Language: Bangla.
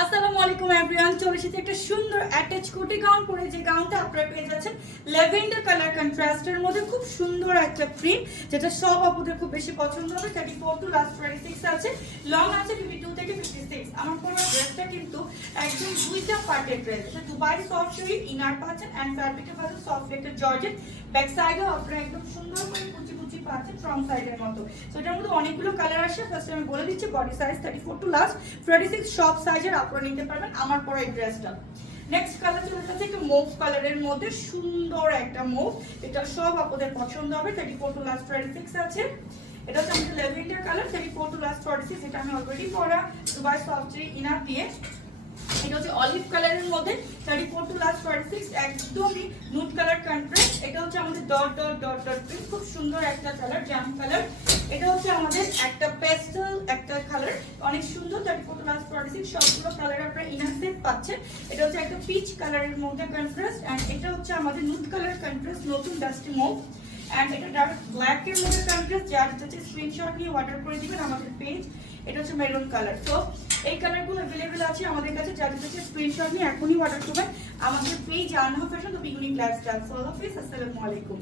আসসালামু আলাইকুম এভরিওয়ান, চলে এসেছি একটা সুন্দর অ্যাটাচ কোটি গাউন পরে। যে গাউনটা আপনারা পেয়ে যাচ্ছেন ল্যাভেন্ডার কালার কন্ট্রাস্টের মধ্যে, খুব সুন্দর একটা প্রিন্ট, যেটা সব আপুদের খুব বেশি পছন্দ হবে। 34 টু লাস্ট 26 আছে, লং আছে 52 থেকে 56। আমার পুরো ড্রেসটা কিন্তু একদম দুইটা পার্টের ড্রেস। এটা দুবাই সফট সুইট ইনার পাচ্ছেন এন্ড ফ্যাব্রিকে পাচ্ছেন সফট একটা জর্জেট। ব্যাক সাইডেও আপনারা একদম সুন্দর করে কুচি কুচি পাচ্ছেন ফ্রন্ট সাইডের মতো। সো এটার মধ্যে অনেকগুলো কালার আসে। ফার্স্ট আমি বলে দিচ্ছি, বডি সাইজ 34 টু লাস্ট 26 সব সাইজের আপনারা নিতে পারবেন আমার পরা এই ড্রেসটা। নেক্সট কালার চলে যাচ্ছে একটু মুভ কালারের মধ্যে, সুন্দর একটা মুভ। এটা সব আপনাদের পছন্দ হবে। 34 টু লাস্ট 26 আছে। এটা হচ্ছে আমাদের ল্যাভেন্ডার কালার, 34 টু লাস্ট 46। এটা আমি অলরেডি পরা দুবাই সফট ইনার দিয়ে। এটা হচ্ছে অলিভ কালারের মধ্যে 34 টু লাস্ট 46, একদমই নুড কালার কন্ট্রাস্ট। এটা হচ্ছে আমাদের dot dot dot dot print, খুব সুন্দর একটা কালার, জাম কালার। এটা হচ্ছে আমাদের একটা পেস্টেল একটা কালার, অনেক সুন্দর। 34 টু লাস্ট 46 সবগুলো কালার আপনারা ইনার সেট পাচ্ছেন। এটা হচ্ছে একটা পিচ কালারের মধ্যে কন্ট্রাস্ট, এন্ড এটা হচ্ছে আমাদের নুড কালার কন্ট্রাস্ট, নতুন ডাস্টি মুভ। এন্ড এটা ডার্ক ব্ল্যাক এর মধ্যে কন্ট্রাস্ট, যার হচ্ছে স্ক্রিনশট নিয়ে অর্ডার করে দিবেন আমাদের পেজ। এটা হচ্ছে মেরুন কালার। তো এই কালারগুলো अवेलेबल আছে আমাদের কাছে, যাদের কাছে স্ক্রিনশট নিয়ে এখনই অর্ডার করবেন আমাদের page Anha fashion the beginning lifestyle. So আল্লাহ হাফেজ, আসসালামু আলাইকুম।